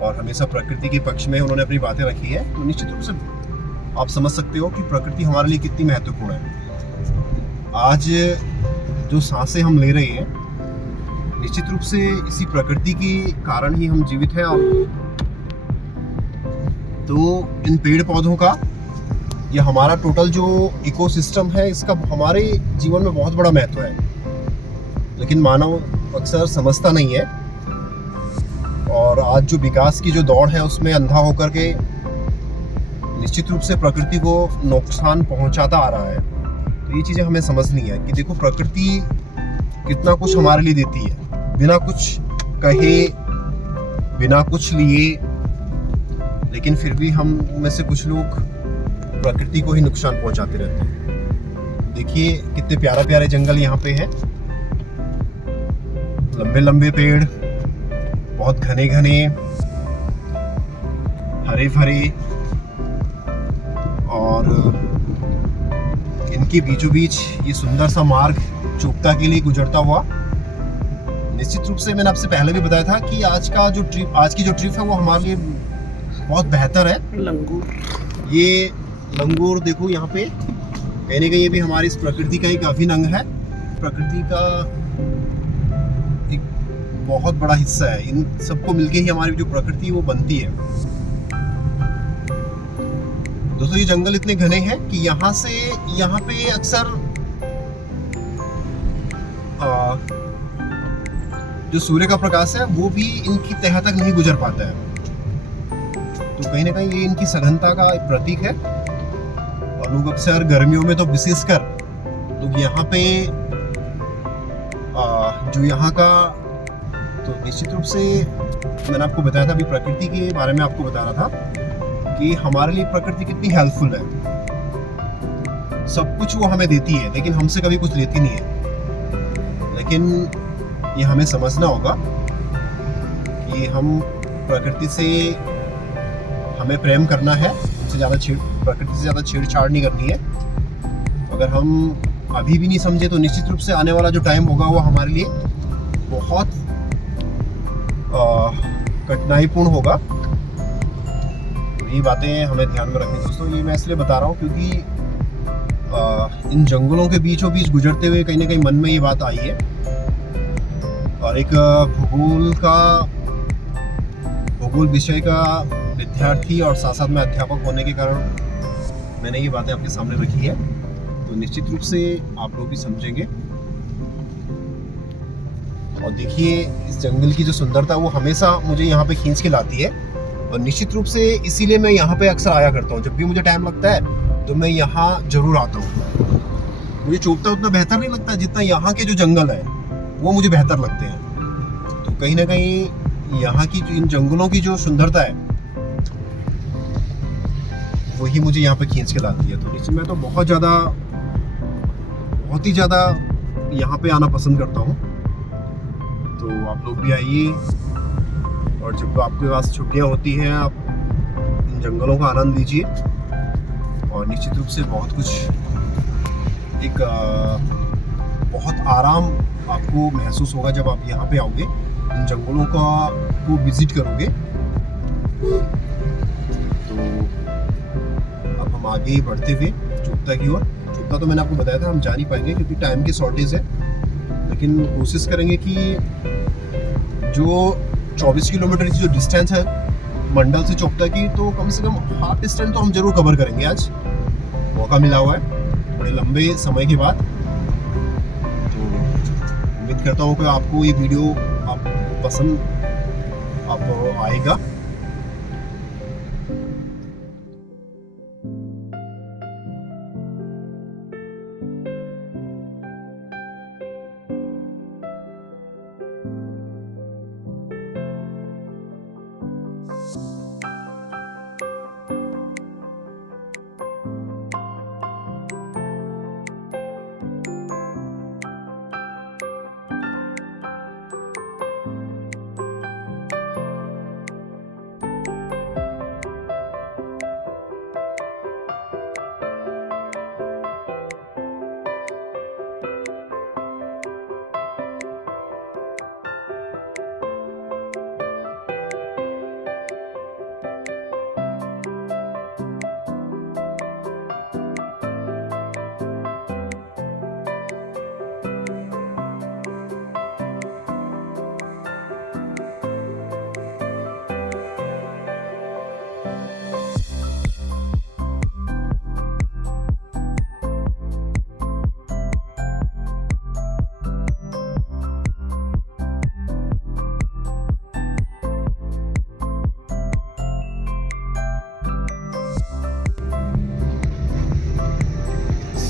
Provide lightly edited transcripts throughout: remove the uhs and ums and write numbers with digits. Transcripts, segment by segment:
और हमेशा प्रकृति के पक्ष में उन्होंने अपनी बातें रखी है। तो निश्चित रूप से आप समझ सकते हो कि प्रकृति हमारे लिए कितनी महत्वपूर्ण है। आज जो सांसें हम ले रहे हैं, निश्चित रूप से इसी प्रकृति के कारण ही हम जीवित हैं। और तो इन पेड़ पौधों का, या हमारा टोटल जो इकोसिस्टम है, इसका हमारे जीवन में बहुत बड़ा महत्व है, लेकिन मानव अक्सर समझता नहीं है। और आज जो विकास की जो दौड़ है उसमें अंधा होकर के निश्चित रूप से प्रकृति को नुकसान पहुंचाता आ रहा है। तो ये चीज़ें हमें समझनी है कि देखो, प्रकृति कितना कुछ हमारे लिए देती है, बिना कुछ कहे, बिना कुछ लिए, लेकिन फिर भी हम में से कुछ लोग प्रकृति को ही नुकसान पहुंचाते रहते हैं। देखिए कितने प्यारे प्यारे जंगल यहाँ पे हैं, लंबे लंबे पेड़, बहुत घने घने, हरे भरे, और इनके बीचों बीच ये सुंदर सा मार्ग चोपता के लिए गुजरता हुआ। निश्चित रूप से मैंने आपसे पहले भी बताया था कि आज की जो ट्रिप है वो हमारे लिए बहुत बेहतर है। ये लंगूर देखो यहाँ पे, कहीं ना कहीं ये भी हमारी इस प्रकृति का एक अभिन्न अंग है, प्रकृति का एक बहुत बड़ा हिस्सा है। इन सबको मिलके ही हमारी जो प्रकृति है वो बनती है। दोस्तों, ये जंगल इतने घने हैं कि यहाँ पे अक्सर जो सूर्य का प्रकाश है वो भी इनकी तह तक नहीं गुजर पाता है। तो कहीं ना कहीं ये इनकी सघनता का एक प्रतीक है। और लोग अक्सर गर्मियों में तो विशेषकर लोग यहाँ पे जो यहाँ का, तो निश्चित रूप से मैंने आपको बताया था, अभी प्रकृति के बारे में आपको बता रहा था कि हमारे लिए प्रकृति कितनी हेल्पफुल है। सब कुछ वो हमें देती है, लेकिन हमसे कभी कुछ लेती नहीं है। लेकिन ये हमें समझना होगा कि हम प्रकृति से हमें प्रेम करना है, उससे प्रकृति से ज़्यादा छेड़छाड़ नहीं करनी है। अगर हम अभी भी नहीं समझे तो निश्चित रूप से आने वाला जो टाइम होगा वो हमारे लिए बहुत कठिनाईपूर्ण होगा। तो ये बातें हमें ध्यान में रखनी। दोस्तों, ये मैं इसलिए बता रहा हूँ क्योंकि इन जंगलों के बीचों बीच गुजरते हुए कहीं ना कहीं मन में ये बात आई है। और एक भूगोल विषय का विद्यार्थी और साथ साथ में अध्यापक होने के कारण मैंने ये बातें आपके सामने रखी है। तो निश्चित रूप से आप लोग भी समझेंगे। और देखिए, इस जंगल की जो सुंदरता वो हमेशा मुझे यहाँ पे खींच के लाती है। और निश्चित रूप से इसीलिए मैं यहाँ पे अक्सर आया करता हूँ। जब भी मुझे टाइम लगता है तो मैं यहाँ जरूर आता हूँ। मुझे चोपता उतना बेहतर नहीं लगता जितना यहाँ के जो जंगल है वो मुझे बेहतर लगते हैं। तो कहीं ना कहीं यहाँ की इन जंगलों की जो सुंदरता है वही मुझे यहाँ पे खींच के लाती है। तो नीचे मैं तो बहुत ही ज़्यादा यहाँ पे आना पसंद करता हूँ। तो आप लोग भी आइए, और जब आपके पास छुट्टियाँ होती हैं आप इन जंगलों का आनंद लीजिए। और निश्चित रूप से बहुत कुछ, एक बहुत आराम आपको महसूस होगा जब आप यहाँ पे आओगे, इन जंगलों को विजिट करोगे। तो अब हम आगे बढ़ते हुए चोपता की ओर। चोपता तो मैंने आपको बताया था हम जा नहीं पाएंगे क्योंकि टाइम की शॉर्टेज है, लेकिन कोशिश करेंगे कि जो 24 किलोमीटर की जो डिस्टेंस है मंडल से चोपता की, तो कम से कम हाफ डिस्टेंस तो हम जरूर कवर करेंगे। आज मौका मिला हुआ है बड़े लंबे समय के बाद। तो उम्मीद करता हूँ कि आपको ये वीडियो पसंद आएगा।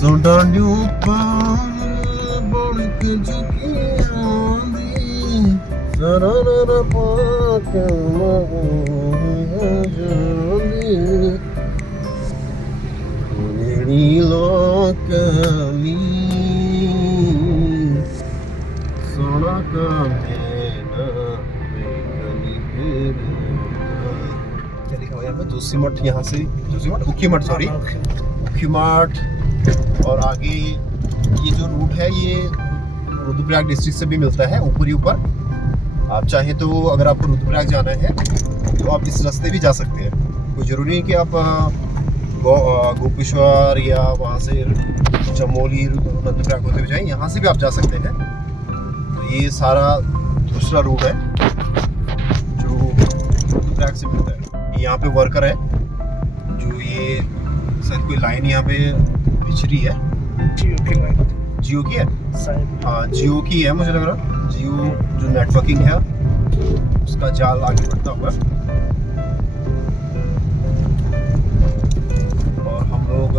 डांडियों पर बढ़ के झुकी आंधी सरर पाक जानी मेरी लोकली सोना का मेना क्या लिखा हुआ है यहाँ पे? जोशीमठ, यहाँ से जोशीमठ उखीमठ, सॉरी उखीमठ। और आगे ये जो रूट है ये रुद्रप्रयाग डिस्ट्रिक्ट से भी मिलता है ऊपर ही ऊपर। आप चाहें तो अगर आपको रुद्रप्रयाग जाना है तो आप इस रास्ते भी जा सकते हैं। कोई ज़रूरी नहीं कि आप गोपेश्वर या वहाँ से चमोली रुद्रप्रयाग होते हुए जाएं, यहाँ से भी आप जा सकते हैं। तो ये सारा दूसरा रूट है जो रुद्रप्रयाग से मिलता है। यहाँ पे वर्कर है जो ये शायद कोई लाइन यहाँ पे बिछ रही है, जियो की है, हाँ जियो की है मुझे लग रहा। जियो जो नेटवर्किंग है उसका जाल आगे बढ़ता हुआ। और हम लोग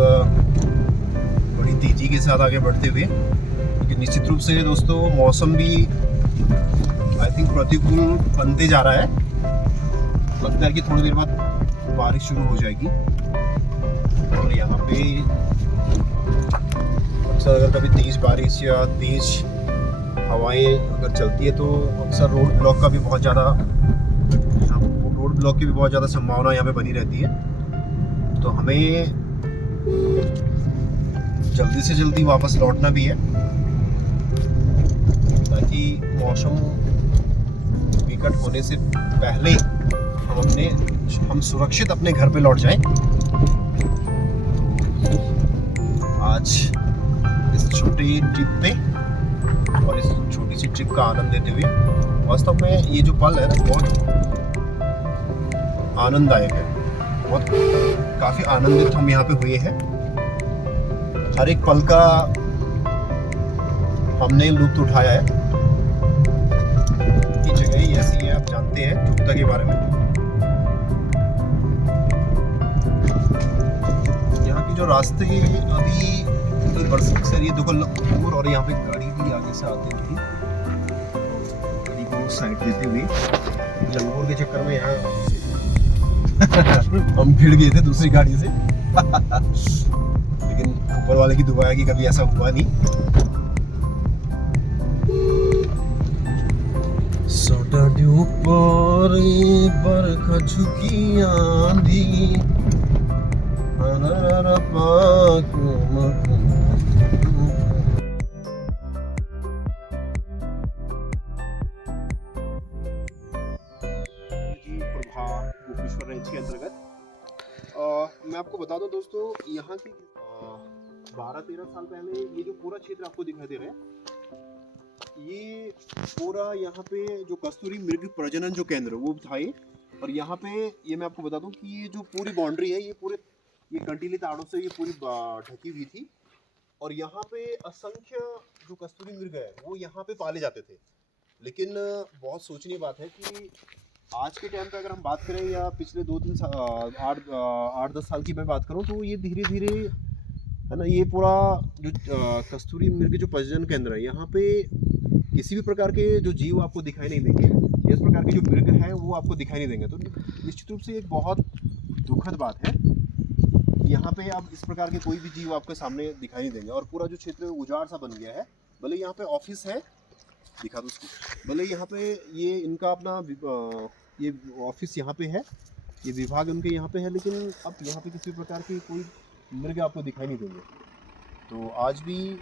बड़ी तेजी के साथ आगे बढ़ते हुए, क्योंकि निश्चित रूप से दोस्तों मौसम भी आई थिंक प्रतिकूल बनते जा रहा है। लगता है कि थोड़ी देर बाद बारिश शुरू हो जाएगी। और यहाँ पे अक्सर अगर कभी तेज बारिश या तेज हवाएं अगर चलती है तो अक्सर रोड ब्लॉक का भी बहुत ज़्यादा रोड ब्लॉक की भी बहुत ज़्यादा संभावना यहाँ पे बनी रहती है। तो हमें जल्दी से जल्दी वापस लौटना भी है ताकि मौसम विकट होने से पहले हम सुरक्षित अपने घर पे लौट जाएं। आज इस छोटी ट्रिप पे और इस छोटी सी ट्रिप का आनंद लेते हुए, वास्तव में ये जो पल है ना बहुत आनंददायक है। बहुत काफ़ी आनंदित हम यहाँ पे हुए हैं। हर एक पल का हमने लुत्फ उठाया है। ये जगह ही ऐसी है, आप जानते हैं चुकता के बारे में। यहाँ की जो रास्ते अभी बरसात से ये देखो दूर, और यहाँ पे गाड़ी भी आगे से आती थी, गाड़ी को साइड देते हुए जंगलों के चक्कर में यहाँ हम भिड़ गए थे दूसरी गाड़ी से। लेकिन ऊपर वाले की दुआ है कि कभी ऐसा हुआ नहीं। सोडाडियों पर बरखा झुकी आंधी अनर पाक गोपेश्वर रेंज के अंतर्गत। मैं आपको बता दूं दोस्तों, यहाँ की 12-13 साल पहले ये जो पूरा क्षेत्र आपको दिखाई दे रहा है, ये पूरा यहाँ पे जो कस्तूरी मृग प्रजनन जो केंद्र वो था ये। और यहाँ पे ये मैं आपको बता दूं कि ये जो पूरी बाउंड्री है ये कंटीले तारों से ये पूरी ढकी हुई थी। और यहाँ पे असंख्य जो कस्तूरी मृग है वो यहाँ पे पाले जाते थे। लेकिन बहुत सोचनीय बात है कि आज के टाइम पे अगर हम बात करें या पिछले 8-10 साल की मैं बात करूं तो ये धीरे धीरे है ना, ये पूरा जो कस्तूरी मृग जो प्रजनन केंद्र है यहाँ पे किसी भी प्रकार के जो जीव आपको दिखाई नहीं देंगे। इस प्रकार के जो मृग हैं वो आपको दिखाई नहीं देंगे। तो निश्चित रूप से एक बहुत दुखद बात है। यहाँ पे आप इस प्रकार के कोई भी जीव आपके सामने दिखाई नहीं देंगे। और पूरा जो क्षेत्र उजाड़ सा बन गया है। भले यहाँ पे ऑफिस है, दिखा दो उसको, भले यहाँ पे ये इनका अपना ये ऑफिस यहाँ पे है, ये विभाग उनके यहाँ पे है, लेकिन अब यहाँ पे किसी प्रकार की कोई मृग आपको दिखाई नहीं देंगे। तो आज भी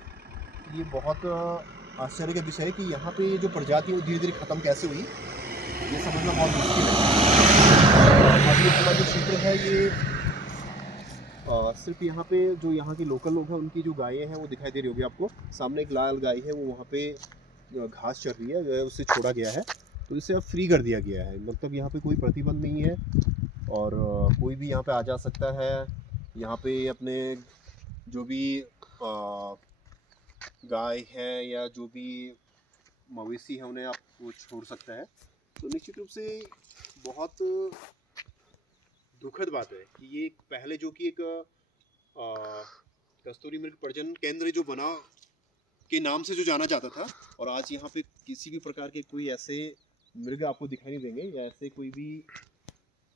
ये बहुत आश्चर्य का विषय है कि यहाँ पे जो प्रजाति वो धीरे धीरे ख़त्म कैसे हुई, ये समझना बहुत मुश्किल है। अब ये पूरा जो क्षेत्र है ये सिर्फ यहाँ पे जो यहाँ के लोकल लोग हैं उनकी जो गायें हैं वो दिखाई दे रही होगी आपको। सामने एक लाल गाय है, वो वहाँ पे घास चर रही है, जो है उससे छोड़ा गया है, तो इसे अब फ्री कर दिया गया है। मतलब यहाँ पे कोई प्रतिबंध नहीं है और कोई भी यहाँ पे आ जा सकता है। यहाँ पे अपने जो भी गाय है या जो भी मवेशी है उन्हें आप वो छोड़ सकता है। तो निश्चित रूप से बहुत दुखद बात है कि ये पहले जो कि एक कस्तूरी मृग प्रजनन केंद्र जो बना के नाम से जो जाना जाता था, और आज यहाँ पे किसी भी प्रकार के कोई ऐसे मृग आपको दिखाई नहीं देंगे, या ऐसे कोई भी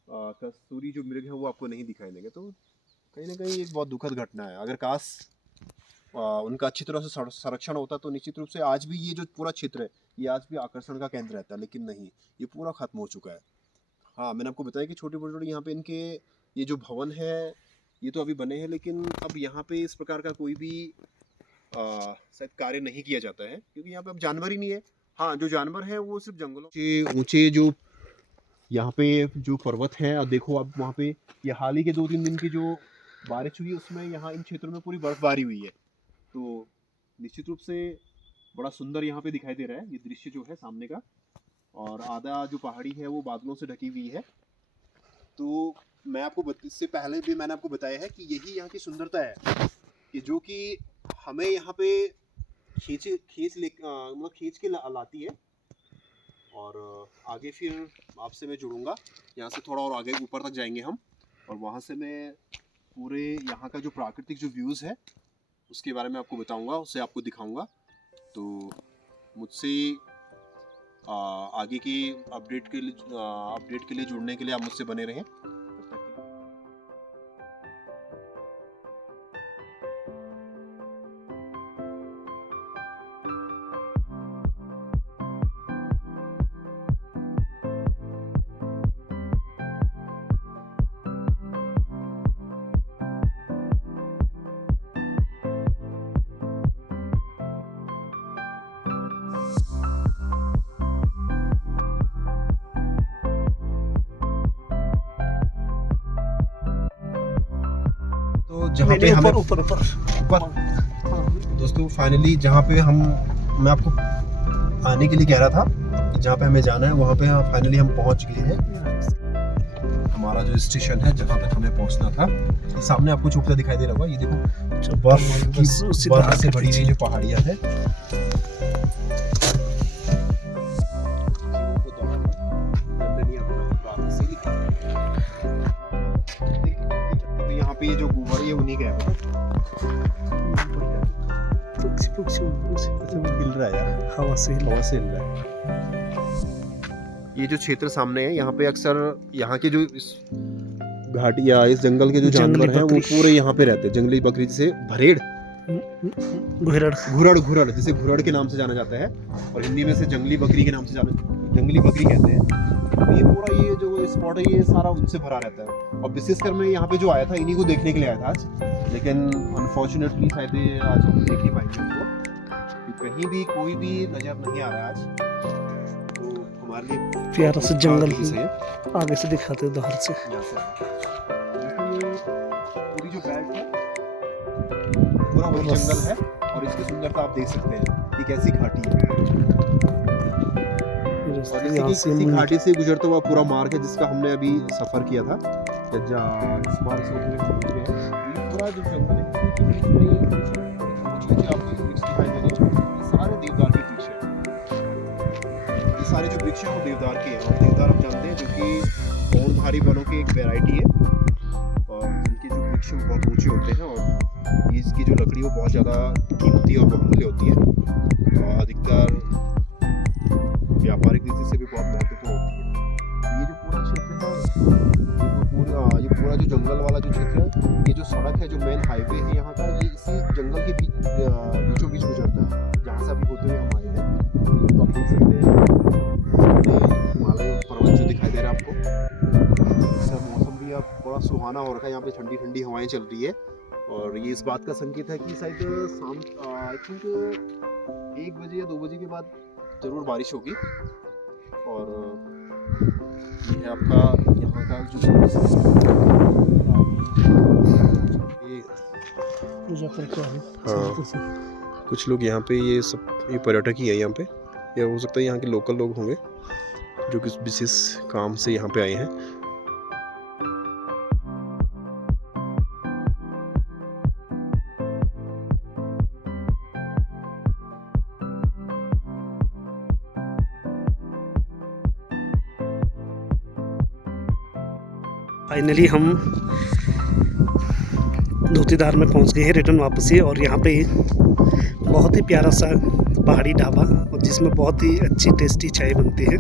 कस्तूरी जो मृग है वो आपको नहीं दिखाई देंगे। तो कहीं ना कहीं एक बहुत दुखद घटना है। अगर काश उनका अच्छी तरह से संरक्षण होता तो निश्चित रूप से आज भी ये जो पूरा क्षेत्र है ये आज भी आकर्षण का केंद्र रहता है, लेकिन नहीं, ये पूरा खत्म हो चुका है। हाँ, मैंने आपको बताया कि छोटे छोटे यहाँ पे इनके ये जो भवन है ये तो अभी बने हैं, लेकिन अब यहाँ पे इस प्रकार का कोई भी शायद कार्य नहीं किया जाता है, क्योंकि यहाँ पे अब जानवर ही नहीं है। हाँ, जो जानवर है वो सिर्फ जंगलों के ऊंचे जो यहाँ पे जो पर्वत है, और देखो अब वहाँ पे ये हाल ही के 2-3 दिन की जो बारिश हुई उसमें यहाँ इन क्षेत्रों में पूरी बर्फबारी हुई है। तो निश्चित रूप से बड़ा सुंदर यहाँ पे दिखाई दे रहा है ये दृश्य जो है सामने का, और आधा जो पहाड़ी है वो बादलों से ढकी हुई है। तो मैं आपको इससे पहले भी मैंने आपको बताया है कि यही यहाँ की सुंदरता है, कि जो कि हमें यहाँ पे खींच के लाती है। और आगे फिर आपसे मैं जुड़ूंगा, यहाँ से थोड़ा और आगे ऊपर तक जाएंगे हम, और वहाँ से मैं पूरे यहाँ का जो प्राकृतिक जो व्यूज़ है उसके बारे में आपको बताऊंगा, उसे आपको दिखाऊंगा। तो मुझसे आगे की अपडेट के लिए जुड़ने के लिए आप मुझसे बने रहें। जहाँ पे हमें ऊपर दोस्तों फाइनली जहाँ पे मैं आपको आने के लिए कह रहा था कि जहाँ पे हमें जाना है वहाँ पे फाइनली हम पहुँच गए हैं। हमारा जो स्टेशन है जहाँ तक हमें पहुँचना था, सामने आपको चुपता दिखाई दे रहा होगा। ये देखो बर्फ से बड़ी हुई जो पहाड़ियाँ हैं, यहाँ पे ये जो गोबर है उन्हीं का है। हिल रहा है यार, हवा से हिल रहा है। ये जो क्षेत्र सामने है यहाँ पे अक्सर यहाँ के जो इस घाटी या इस जंगल के जो जानवर हैं वो पूरे यहाँ पे रहते हैं। जंगली बकरी जैसे भरेड़, घुरड़ जिसे घुरड़ के नाम से जाना जाता है, और हिंदी में से जंगली बकरी के नाम से जंगली बकरी कहते हैं। तो ये पूरा ये जो स्पॉट है ये सारा उनसे भरा रहता है। और विशेषकर मैं यहाँ पे जो आया था इन्हीं को देखने के लिए आया था आज, लेकिन अनफॉर्चुनेटली शायद आज हम देख नहीं पाएंगे उनको, कहीं भी कोई भी नजर नहीं आ रहा है आज। तो हमारे लिए प्यारा सा जंगल है, आगे से दिखाते हैं बाहर से। पूरी जो बेल्ट है पूरा वही जंगल है, और इसकी सुंदरता आप देख सकते हैं कि कैसी घाटी है। और इसी घाटी से गुजरता हुआ पूरा मार्ग है जिसका हमने अभी सफर किया था। इस मार्ग से पूरा जो जंगल है आपको दिखाई दे रहे हैं, सारे देवदार के वृक्ष हैं। ये सारे जो वृक्ष हैं वो देवदार के हैं, और देवदार आप जानते हैं जो कि पौधधारी वनों की एक वैरायटी है, और इनके जो वृक्ष बहुत ऊंचे होते हैं, और इसकी जो लकड़ी वो बहुत ज़्यादा कीमती और बहुमूल्य होती है, और अधिकतर व्यापारिक दृष्टि से भी बहुत महत्वपूर्ण होती है। ये जो पूरा क्षेत्र है, ये पूरा जो जंगल वाला जो क्षेत्र है, ये जो सड़क है, जो मेन हाईवे है यहाँ का, ये इसी जंगल के बीचों बीच गुजरता है, जहाँ से अभी होते हुए हम आए हैं। तो आप देख सकते हैं हिमालय पर्वत जो दिखाई दे रहा है आपको। सर मौसम भी अब बड़ा सुहाना हो रखा है, यहाँ पे ठंडी ठंडी हवाएं चल रही है, और ये इस बात का संकेत है कि शायद शाम आई थिंक 1 बजे या 2 बजे के बाद जरूर बारिश होगी। और ये है आपका यहाँ का जो हाँ, कुछ लोग यहाँ पे ये पर्यटक ही है यहाँ पे, या हो सकता है यहाँ के लोकल लोग होंगे जो कि विशेष काम से यहाँ पे आए हैं। फाइनली हम धोतीधार में पहुंच गए हैं रिटर्न वापसी। और यहाँ पे बहुत ही प्यारा सा पहाड़ी ढाबा और जिसमें बहुत ही अच्छी टेस्टी चाय बनती है।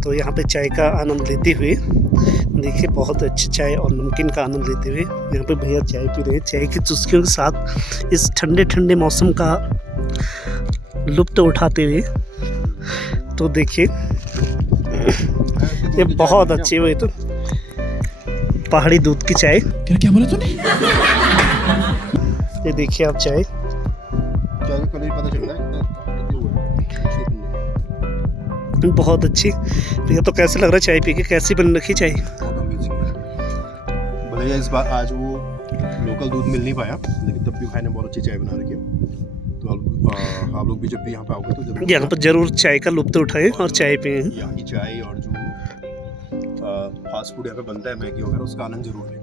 तो यहाँ पे चाय का आनंद लेते हुए देखिए, बहुत अच्छी चाय और नमकीन का आनंद लेते हुए यहाँ पे भैया चाय पी रहे हैं। चाय की चुस्कियों के साथ इस ठंडे ठंडे मौसम का लुत्फ़ उठाते हुए। तो देखिए ये बहुत अच्छी हुई तो पहाड़ी दूध की चाय। क्या बोला तूने? ये देखिए आप चाय, कलर पता चल रहा है बहुत अच्छी। भैया तो कैसे लग रहा है चाय पी के, कैसी बन रखी चाय? भले इस बार आज वो लोकल दूध मिल नहीं पाया, लेकिन तब भी भाई ने बहुत अच्छी चाय बना रखी है। तो आप लोग भी जब भी यहाँ पे आओगे तो जरूर यहाँ पर जरूर चाय का लुत्फ़ उठाएं और चाय पिएं। यहाँ की चाय और जो फास्ट फूड यहाँ पे बनता है, मैगी वगैरह, उसका आनंद जरूर लें।